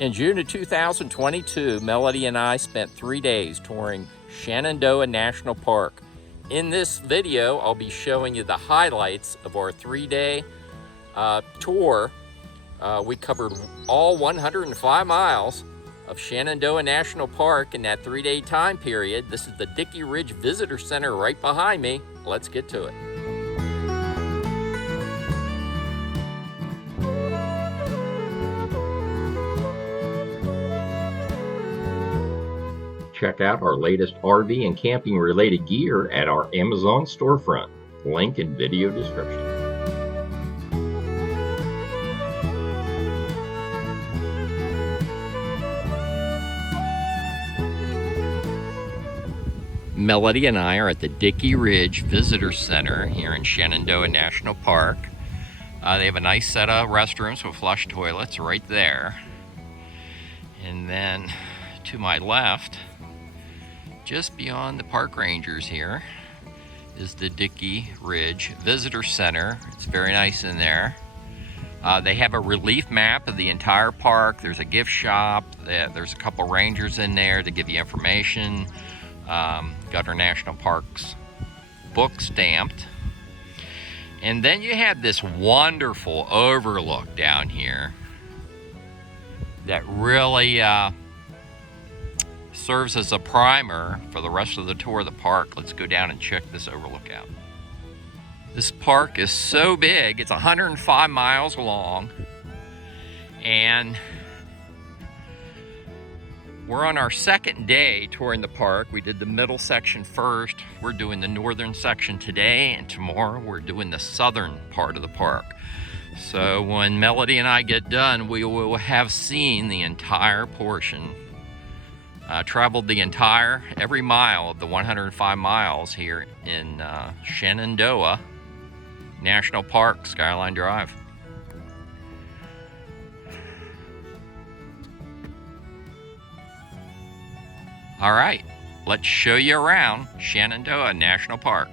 In June of 2022, Melody and I spent 3 days touring Shenandoah National Park. In this video, I'll be showing you the highlights of our 3-day tour. We covered all 105 miles of Shenandoah National Park in that 3-day time period. This is the Dickey Ridge Visitor Center right behind me. Let's get to it. Check out our latest RV and camping related gear at our Amazon storefront. Link in video description. Melody and I are at the Dickey Ridge Visitor Center here in Shenandoah National Park. They have a nice set of restrooms with flush toilets right there. And then to my left, just beyond the park rangers here, is the Dickey Ridge Visitor Center. It's very nice in there. They have a relief map of the entire park. There's a gift shop. There's a couple rangers in there to give you information. Got our national parks book stamped. And then you have this wonderful overlook down here that really serves as a primer for the rest of the tour of the park. Let's go down and check this overlook out. This park is so big, it's 105 miles long, and we're on our second day touring the park. We did the middle section first. We're doing the northern section today, and tomorrow we're doing the southern part of the park. So when Melody and I get done, we will have seen the entire portion. Traveled every mile of the 105 miles here in Shenandoah National Park, Skyline Drive. All right, let's show you around Shenandoah National Park.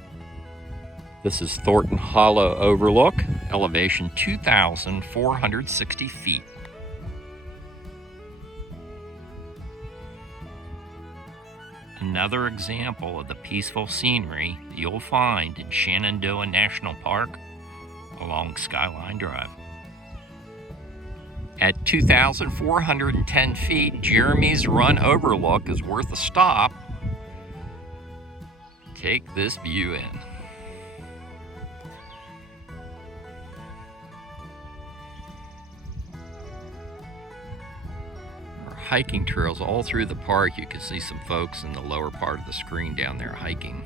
This is Thornton Hollow Overlook, elevation 2,460 feet. Another example of the peaceful scenery you'll find in Shenandoah National Park along Skyline Drive. At 2,410 feet, Jeremy's Run Overlook is worth a stop. Take this view in. Hiking trails all through the park. You can see some folks in the lower part of the screen down there hiking.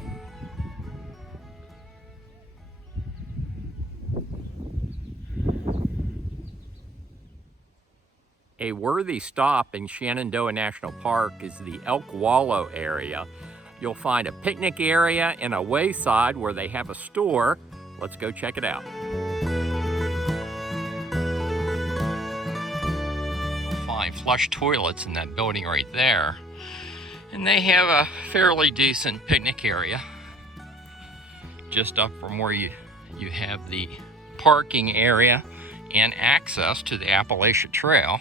A worthy stop in Shenandoah National Park is the Elk Wallow area. You'll find a picnic area and a wayside where they have a store. Let's go check it out. Flush toilets in that building right there, and they have a fairly decent picnic area just up from where you have the parking area and access to the Appalachia Trail.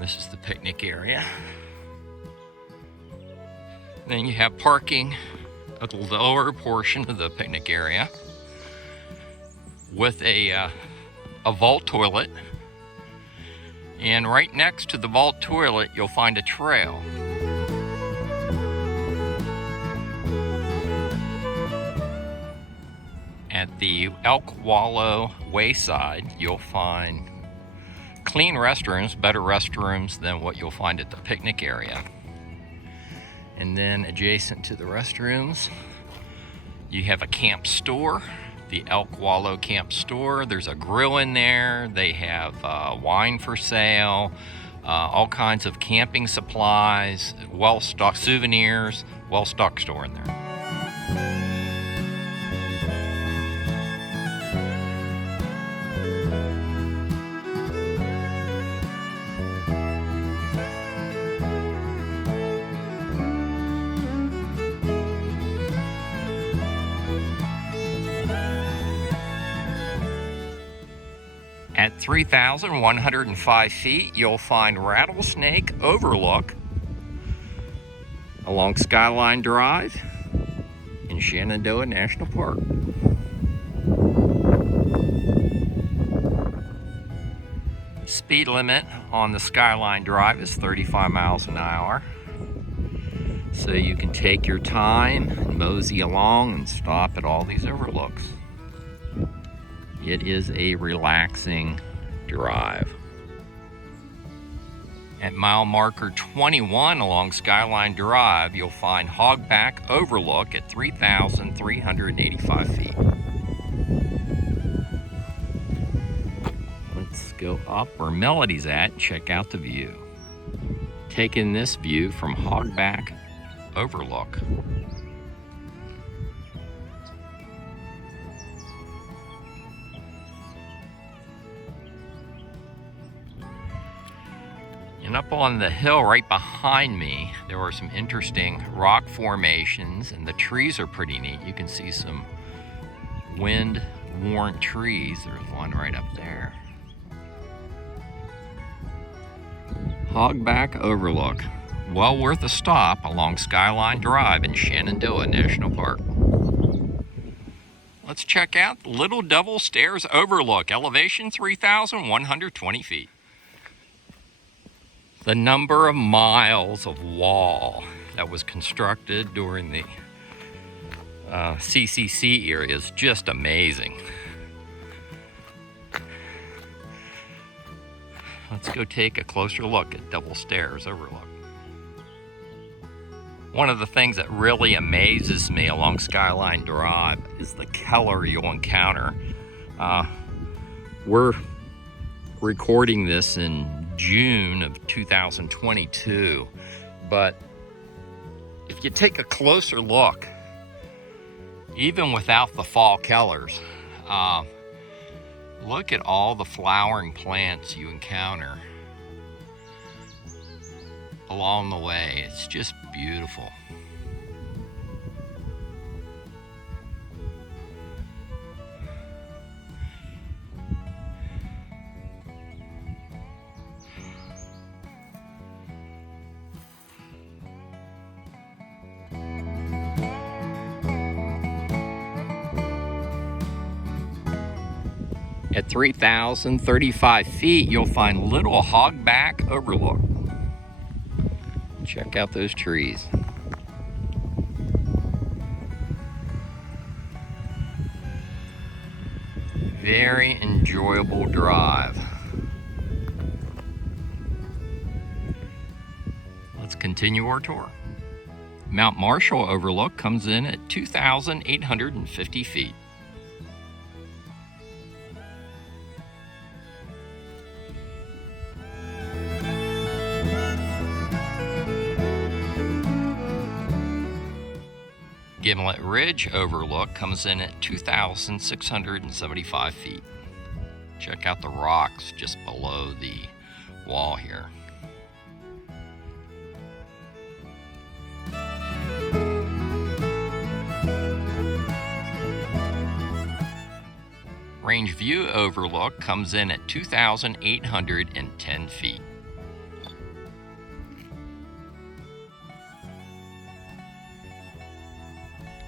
This is the picnic area. Then you have parking at the lower portion of the picnic area with a vault toilet, and right next to the vault toilet you'll find a trail. At the Elk Wallow Wayside you'll find clean restrooms, better restrooms than what you'll find at the picnic area. And then adjacent to the restrooms you have a camp store, the Elk Wallow Camp Store. There's a grill in there. They have wine for sale, all kinds of camping supplies, well-stocked souvenirs, well-stocked store in there. At 3,105 feet, you'll find Rattlesnake Overlook along Skyline Drive in Shenandoah National Park. Speed limit on the Skyline Drive is 35 miles an hour. So you can take your time and mosey along and stop at all these overlooks. It is a relaxing drive. At mile marker 21 along Skyline Drive, you'll find Hogback Overlook at 3,385 feet. Let's go up where Melody's at and check out the view. Taking this view from Hogback Overlook. And up on the hill right behind me, there are some interesting rock formations, and the trees are pretty neat. You can see some wind-worn trees. There's one right up there. Hogback Overlook. Well worth a stop along Skyline Drive in Shenandoah National Park. Let's check out the Little Double Stairs Overlook, elevation 3,120 feet. The number of miles of wall that was constructed during the CCC era is just amazing. Let's go take a closer look at Double Stairs Overlook. One of the things that really amazes me along Skyline Drive is the color you'll encounter. We're recording this in June of 2022, but if you take a closer look, even without the fall colors, look at all the flowering plants you encounter along the way. It's just beautiful. At 3,035 feet, you'll find Little Hogback Overlook. Check out those trees. Very enjoyable drive. Let's continue our tour. Mount Marshall Overlook comes in at 2,850 feet. Gimlet Ridge Overlook comes in at 2,675 feet. Check out the rocks just below the wall here. Range View Overlook comes in at 2,810 feet.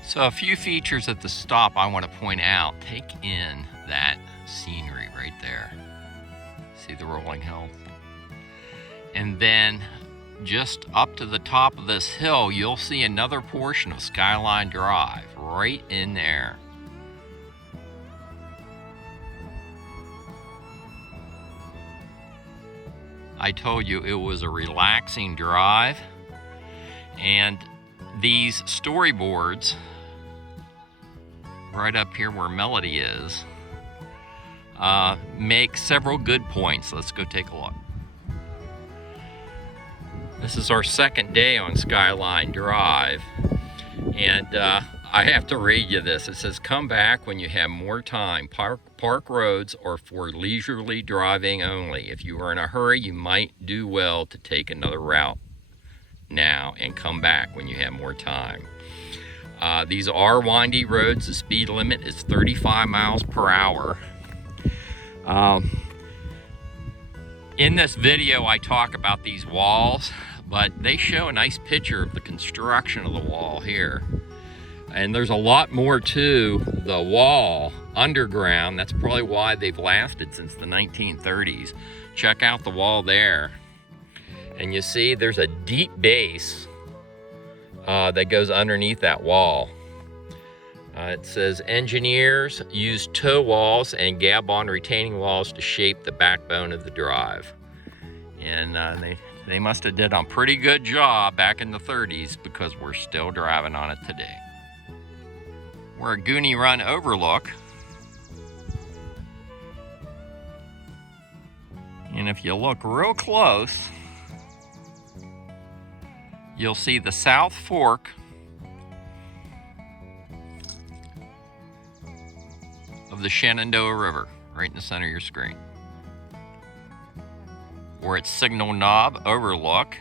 So a few features at the stop I want to point out. Take in that scenery right there. See the rolling hills? And then just up to the top of this hill, you'll see another portion of Skyline Drive right in there. I told you it was a relaxing drive, and these storyboards right up here where Melody is make several good points. Let's go take a look. This is our second day on Skyline Drive, and I have to read you this. It says, come back when you have more time. Park roads are for leisurely driving only. If you are in a hurry, you might do well to take another route now and come back when you have more time. These are windy roads. The speed limit is 35 miles per hour. In this video, I talk about these walls, but they show a nice picture of the construction of the wall here. And there's a lot more to the wall underground. That's probably why they've lasted since the 1930s. Check out the wall there. And you see there's a deep base that goes underneath that wall. It says engineers use toe walls and gab-on retaining walls to shape the backbone of the drive. And they must have did a pretty good job back in the 30s, because we're still driving on it today. We're at Goonie Run Overlook. And if you look real close, you'll see the South Fork of the Shenandoah River right in the center of your screen. We're at Signal Knob Overlook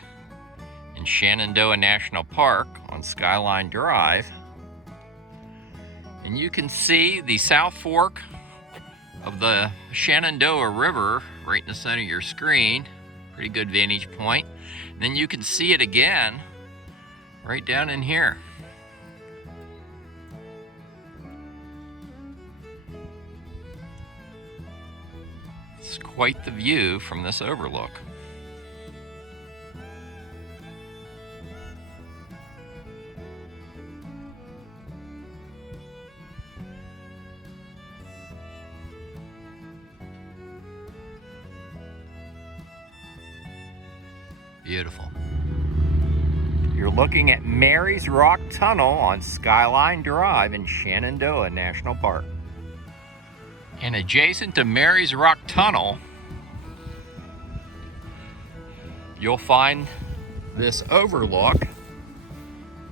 in Shenandoah National Park on Skyline Drive. And you can see the South Fork of the Shenandoah River right in the center of your screen. Pretty good vantage point. And then you can see it again right down in here. It's quite the view from this overlook. Beautiful. You're looking at Mary's Rock Tunnel on Skyline Drive in Shenandoah National Park. And adjacent to Mary's Rock Tunnel, you'll find this overlook.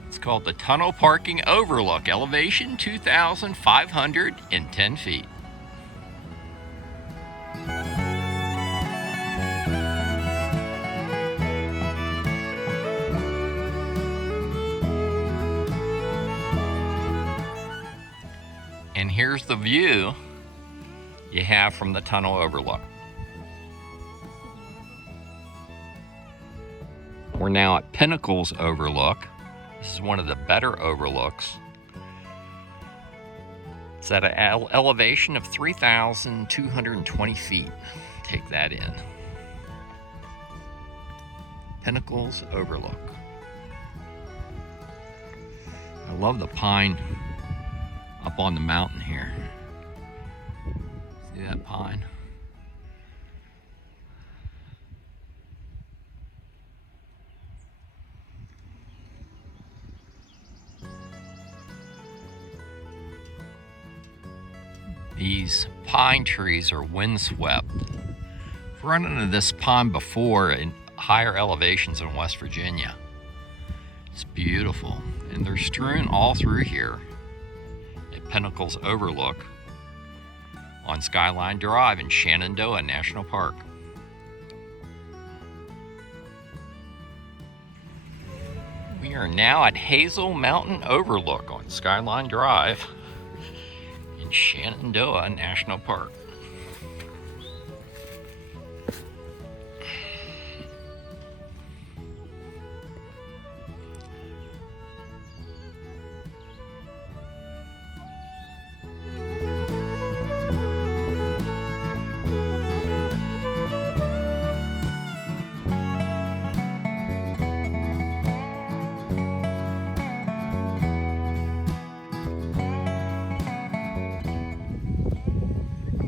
It's called the Tunnel Parking Overlook, elevation 2,510 feet. And here's the view you have from the tunnel overlook. We're now at Pinnacles Overlook. This is one of the better overlooks. It's at an elevation of 3,220 feet. Take that in. Pinnacles Overlook. I love the pine up on the mountain here. See that pine? These pine trees are windswept. I've run into this pond before in higher elevations in West Virginia. It's beautiful, and they're strewn all through here at Pinnacles Overlook on Skyline Drive in Shenandoah National Park. We are now at Hazel Mountain Overlook on Skyline Drive in Shenandoah National Park.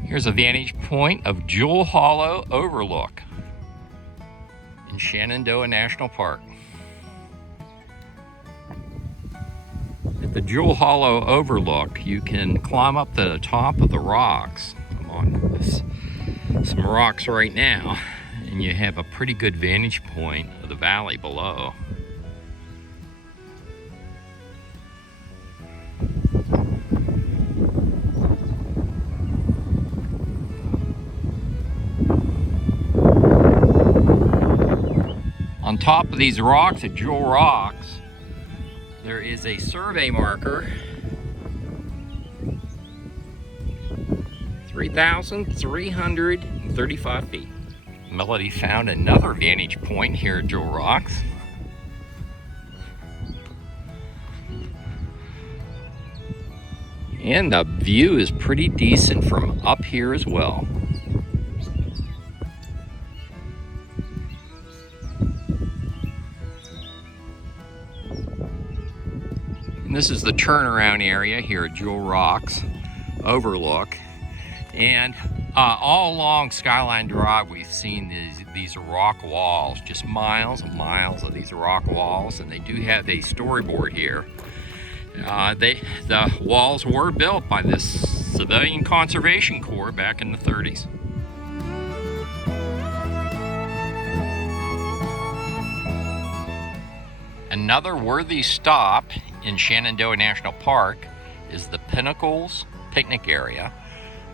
Here's a vantage point of Jewel Hollow Overlook in Shenandoah National Park. At the Jewel Hollow Overlook, you can climb up to the top of the rocks. I'm on some rocks right now, and you have a pretty good vantage point of the valley below. On top of these rocks at Jewel Rocks, there is a survey marker, 3,335 feet. Melody found another vantage point here at Jewel Rocks. And the view is pretty decent from up here as well. And this is the turnaround area here at Jewel Rocks Overlook. And all along Skyline Drive, we've seen these rock walls, just miles and miles of these rock walls, and they do have a storyboard here. The walls were built by this Civilian Conservation Corps back in the 30s. Another worthy stop in Shenandoah National Park is the Pinnacles picnic area.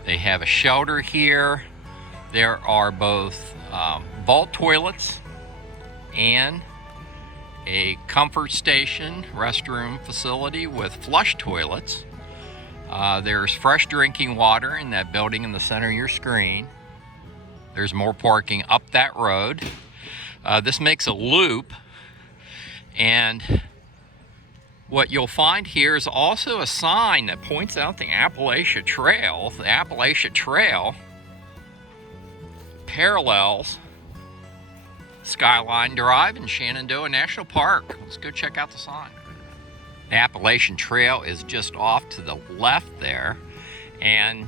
They have a shelter here. There are both vault toilets and a comfort station restroom facility with flush toilets. There's fresh drinking water in that building in the center of your screen. There's more parking up that road. This makes a loop, and what you'll find here is also a sign that points out the Appalachia Trail. The Appalachia Trail parallels Skyline Drive in Shenandoah National Park. Let's go check out the sign. The Appalachian Trail is just off to the left there, and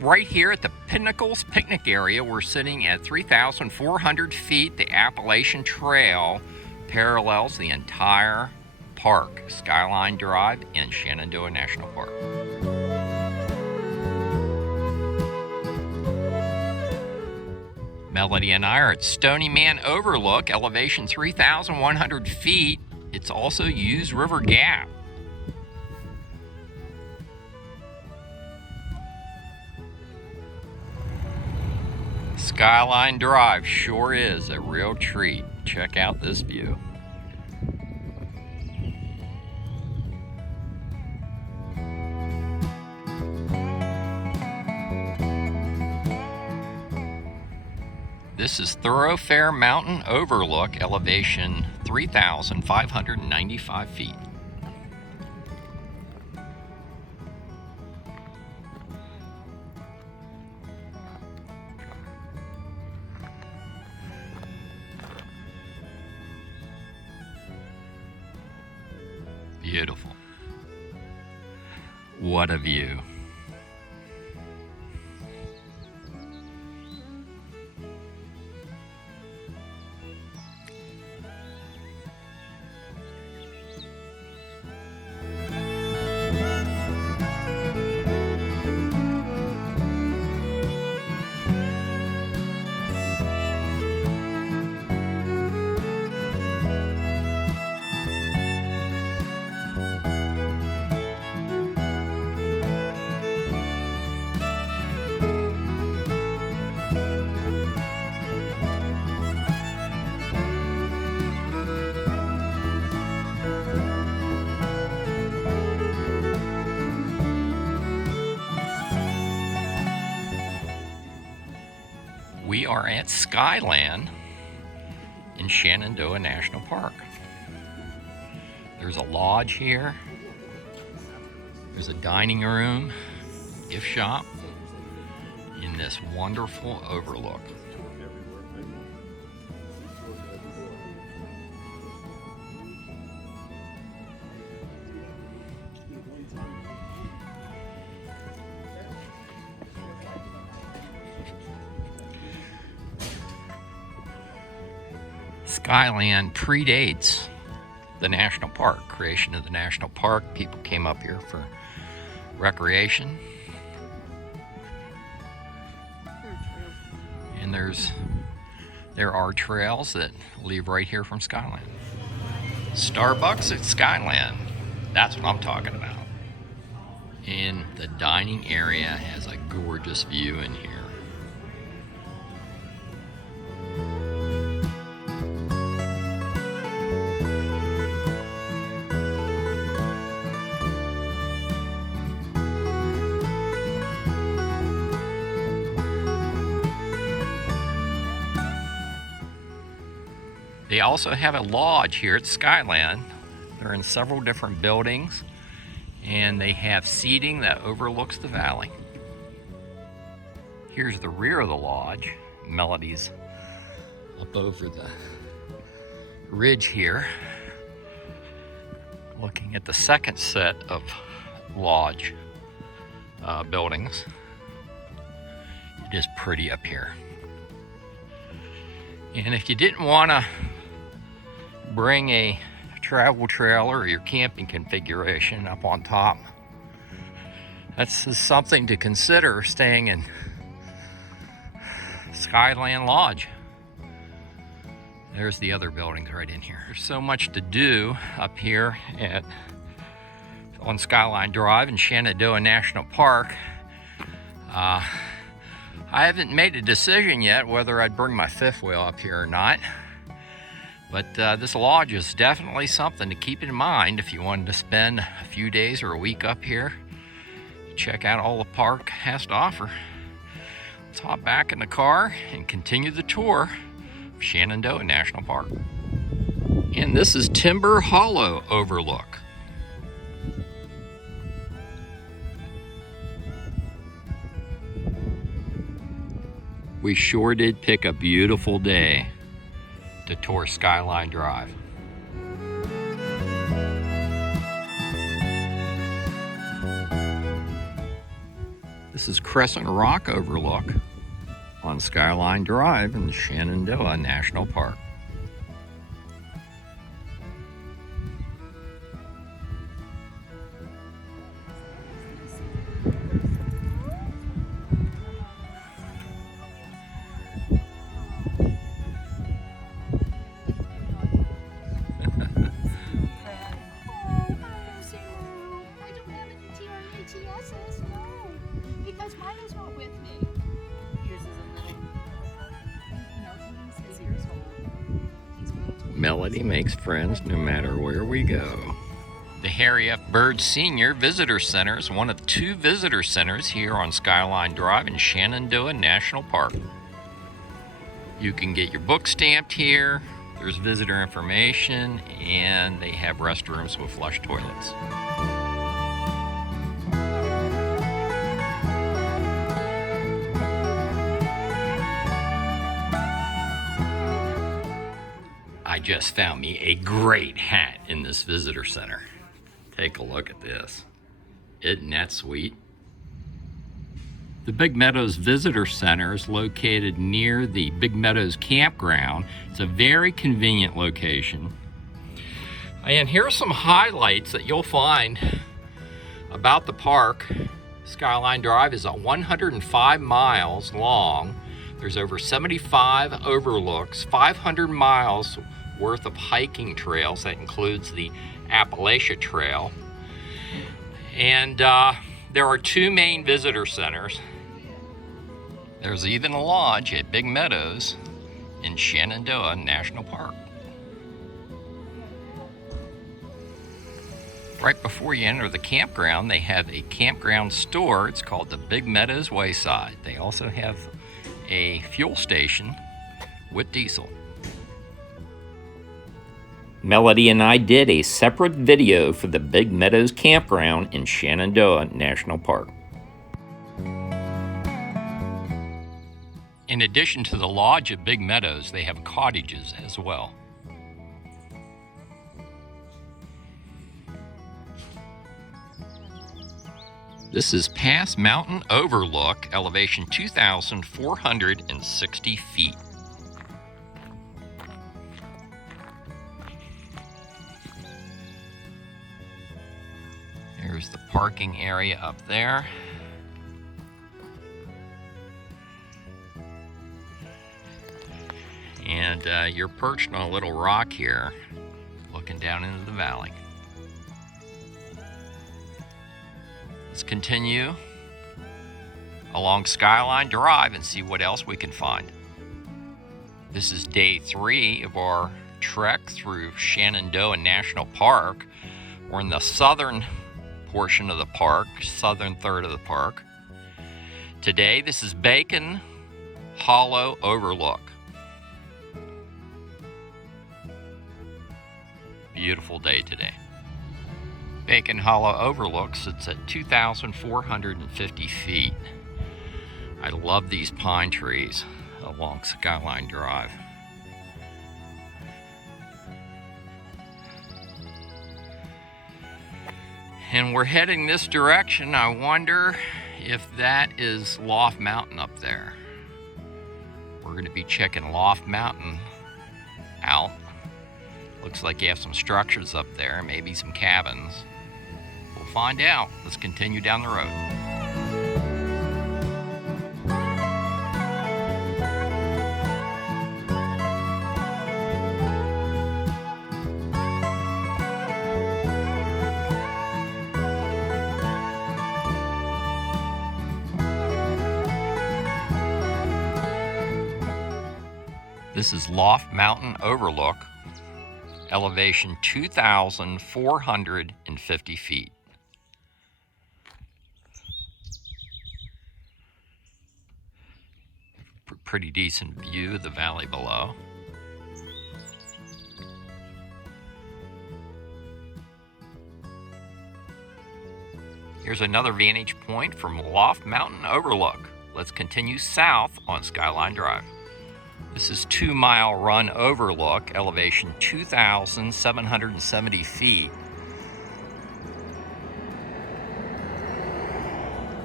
right here at the Pinnacles picnic area, we're sitting at 3,400 feet. The Appalachian Trail parallels the entire park, Skyline Drive in Shenandoah National Park. Melody and I are at Stony Man Overlook, elevation 3,100 feet. It's also used River Gap. Skyline Drive sure is a real treat. Check out this view. This is Thoroughfare Mountain Overlook, elevation 3,595 feet. Beautiful. What a view. We are at Skyline in Shenandoah National Park. There's a lodge here. There's a dining room, gift shop in this wonderful overlook. Skyline predates the national park, creation of the national park. People came up here for recreation. And there are trails that leave right here from Skyline. Starbucks at Skyline, that's what I'm talking about. And the dining area has a gorgeous view in here. They also have a lodge here at Skyline. They're in several different buildings, and they have seating that overlooks the valley. Here's the rear of the lodge. Melody's up over the ridge here, looking at the second set of lodge buildings. It is pretty up here. And if you didn't want to bring a travel trailer or your camping configuration up on top, that's something to consider, staying in Skyline Lodge. There's the other buildings right in here. There's so much to do up here on Skyline Drive in Shenandoah National Park. I haven't made a decision yet whether I'd bring my fifth wheel up here or not. But this lodge is definitely something to keep in mind if you wanted to spend a few days or a week up here. Check out all the park has to offer. Let's hop back in the car and continue the tour of Shenandoah National Park. And this is Timber Hollow Overlook. We sure did pick a beautiful day to tour Skyline Drive. This is Crescent Rock Overlook on Skyline Drive in Shenandoah National Park. Because mine is not with me. Yours is a little. No, he's years old. Melody makes friends no matter where we go. The Harry F. Byrd Sr. Visitor Center is one of two visitor centers here on Skyline Drive in Shenandoah National Park. You can get your book stamped here. There's visitor information, and they have restrooms with flush toilets. I just found me a great hat in this visitor center. Take a look at this. Isn't that sweet? The Big Meadows Visitor Center is located near the Big Meadows Campground. It's a very convenient location. And here are some highlights that you'll find about the park. Skyline Drive is 105 miles long. There's over 75 overlooks, 500 miles worth of hiking trails. That includes the Appalachia Trail. And there are two main visitor centers. There's even a lodge at Big Meadows in Shenandoah National Park. Right before you enter the campground, they have a campground store. It's called the Big Meadows Wayside. They also have a fuel station with diesel. Melody and I did a separate video for the Big Meadows Campground in Shenandoah National Park. In addition to the lodge at Big Meadows, they have cottages as well. This is Pass Mountain Overlook, elevation 2,460 feet. There's the parking area up there. And you're perched on a little rock here, looking down into the valley. Let's continue along Skyline Drive and see what else we can find. This is day 3 of our trek through Shenandoah National Park. We're in the southern portion of the park, southern third of the park. Today, this is Bacon Hollow Overlook. Beautiful day today. Bacon Hollow Overlook sits at 2,450 feet. I love these pine trees along Skyline Drive. And we're heading this direction. I wonder if that is Loft Mountain up there. We're going to be checking Loft Mountain out. Looks like you have some structures up there, maybe some cabins. We'll find out. Let's continue down the road. This is Loft Mountain Overlook, elevation 2,450 feet. Pretty decent view of the valley below. Here's another vantage point from Loft Mountain Overlook. Let's continue south on Skyline Drive. This is 2 Mile Run Overlook, elevation 2,770 feet.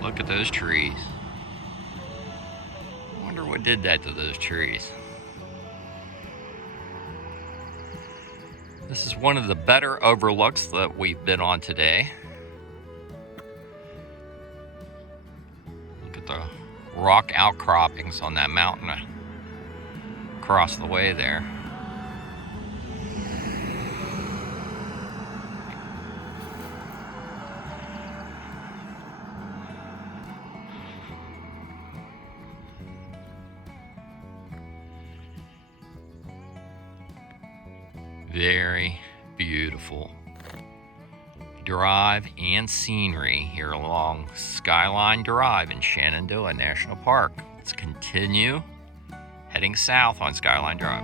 Look at those trees. I wonder what did that to those trees. This is one of the better overlooks that we've been on today. Look at the rock outcroppings on that mountain across the way there. Very beautiful drive and scenery here along Skyline Drive in Shenandoah National Park. Let's continue heading south on Skyline Drive.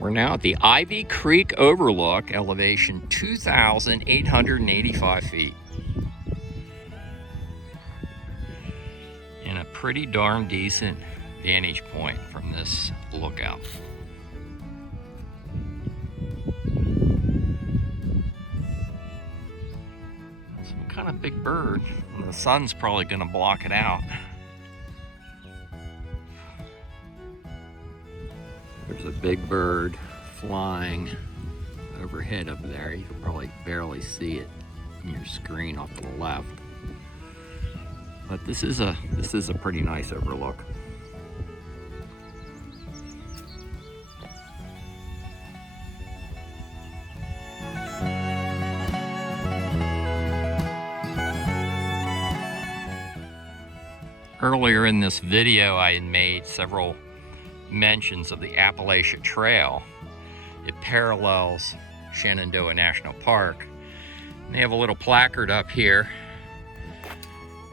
We're now at the Ivy Creek Overlook, elevation 2,885 feet. And a pretty darn decent vantage point from this lookout. Some kind of big bird. The sun's probably going to block it out. There's a big bird flying overhead up there. You can probably barely see it in your screen off to the left. But this is a pretty nice overlook. Earlier in this video, I had made several mentions of the Appalachia Trail. It parallels Shenandoah National Park. And they have a little placard up here.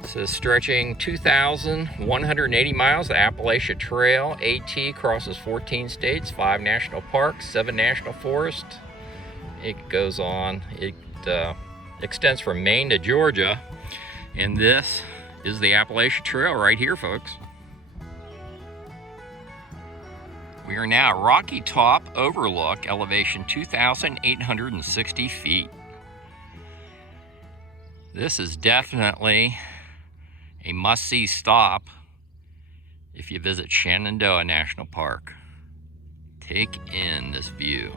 It says, stretching 2,180 miles, the Appalachia Trail AT crosses 14 states, 5 national parks, 7 national forests. It goes on. It extends from Maine to Georgia. And this is the Appalachia Trail right here, folks. We are now at Rocky Top Overlook, elevation 2,860 feet. This is definitely a must-see stop if you visit Shenandoah National Park. Take in this view.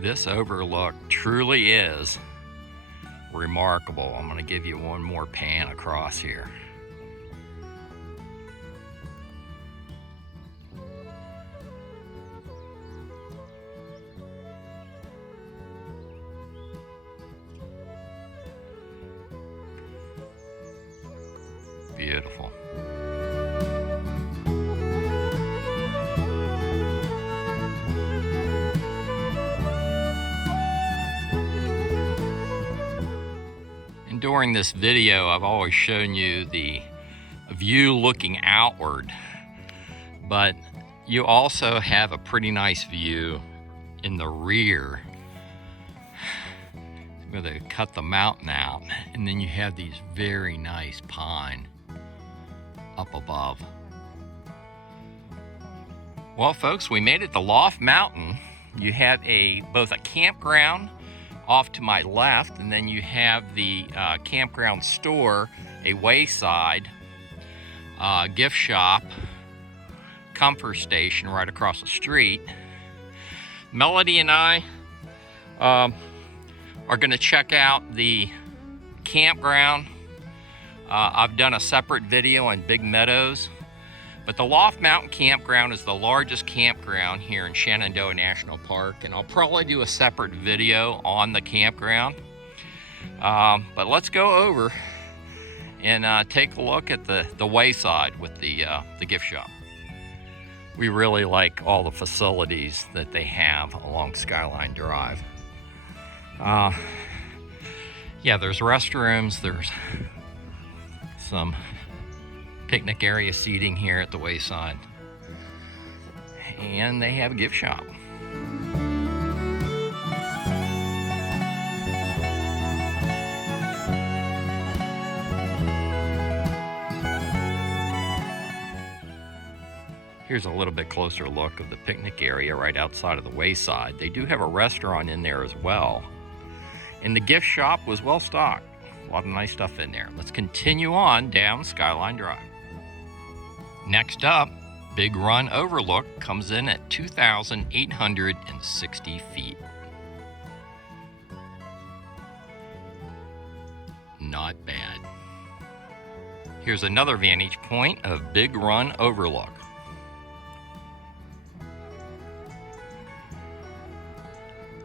This overlook truly is remarkable. I'm going to give you one more pan across here. during this video, I've always shown you the view looking outward, but you also have a pretty nice view in the rear. I'm going to cut the mountain out, and then you have these very nice pine up above. Well, folks, we made it to Loft Mountain. You have both a campground off to my left, and then you have the campground store, a wayside, gift shop, comfort station right across the street. Melody and I are going to check out the campground. I've done a separate video on Big Meadows, but the Loft Mountain Campground is the largest campground here in Shenandoah National Park, and I'll probably do a separate video on the campground. But let's go over and take a look at the wayside with the gift shop. We really like all the facilities that they have along Skyline Drive. Yeah, there's restrooms, there's some picnic area seating here at the wayside, and they have a gift shop. Here's a little bit closer look of the picnic area right outside of the wayside. They do have a restaurant in there as well, and the gift shop was well stocked. A lot of nice stuff in there. Let's continue on down Skyline Drive. Next up, Big Run Overlook comes in at 2,860 feet. Not bad. Here's another vantage point of Big Run Overlook.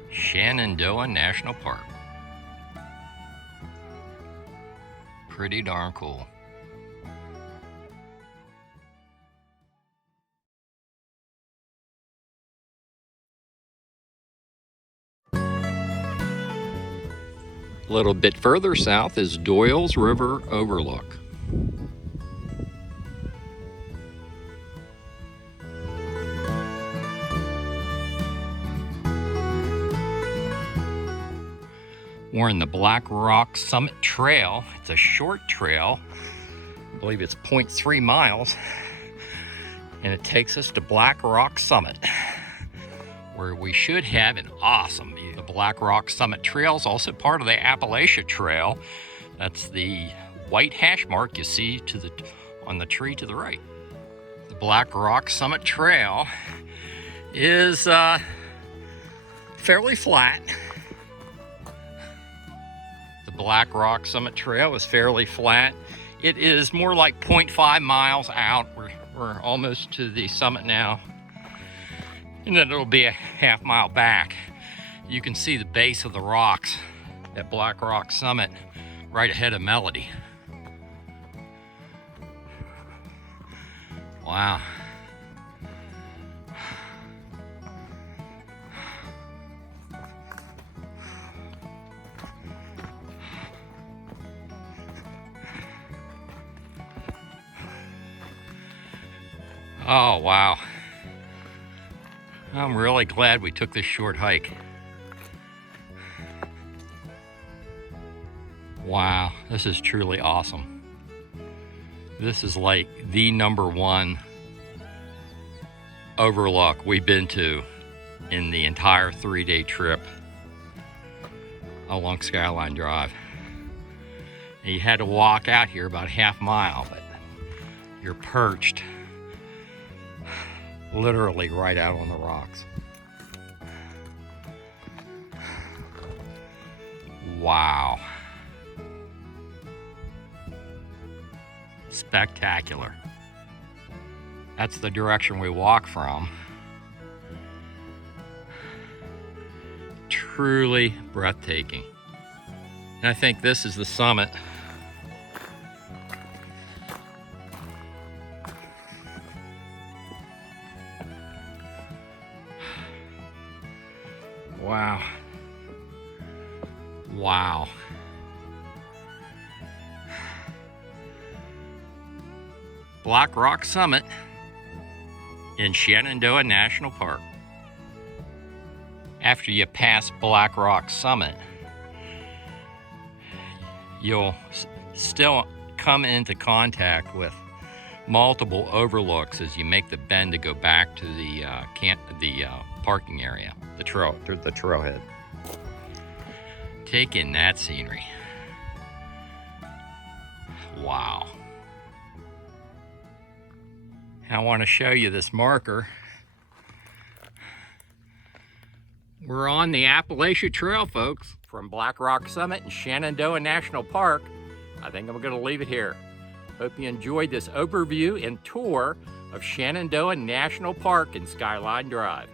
Shenandoah National Park. Pretty darn cool. A little bit further south is Doyle's River Overlook. We're in the Black Rock Summit Trail. It's a short trail. I believe it's 0.3 miles. And it takes us to Black Rock Summit, where we should have an awesome view. The Black Rock Summit Trail is also part of the Appalachia Trail. That's the white hash mark you see on the tree to the right. The Black Rock Summit Trail is fairly flat. The Black Rock Summit Trail is fairly flat. It is more like 0.5 miles out. We're almost to the summit now. And then it'll be a half mile back. You can see the base of the rocks at Black Rock Summit right ahead of Melody. Wow. Oh, wow. I'm really glad we took this short hike. Wow, this is truly awesome. This is like the #1 overlook we've been to in the entire 3-day trip along Skyline Drive. And you had to walk out here about a half mile, but you're perched literally right out on the rocks. Wow. Spectacular. That's the direction we walk from. Truly breathtaking. And I think this is the summit. Wow. Wow. Black Rock Summit in Shenandoah National Park. After you pass Black Rock Summit, you'll still come into contact with multiple overlooks as you make the bend to go back to the parking area, the trailhead. Take in that scenery. Wow. I want to show you this marker. We're on the Appalachia Trail, folks, from Black Rock Summit in Shenandoah National Park. I think I'm going to leave it here. Hope you enjoyed this overview and tour of Shenandoah National Park and Skyline Drive.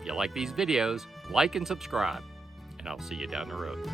If you like these videos, like and subscribe, and I'll see you down the road.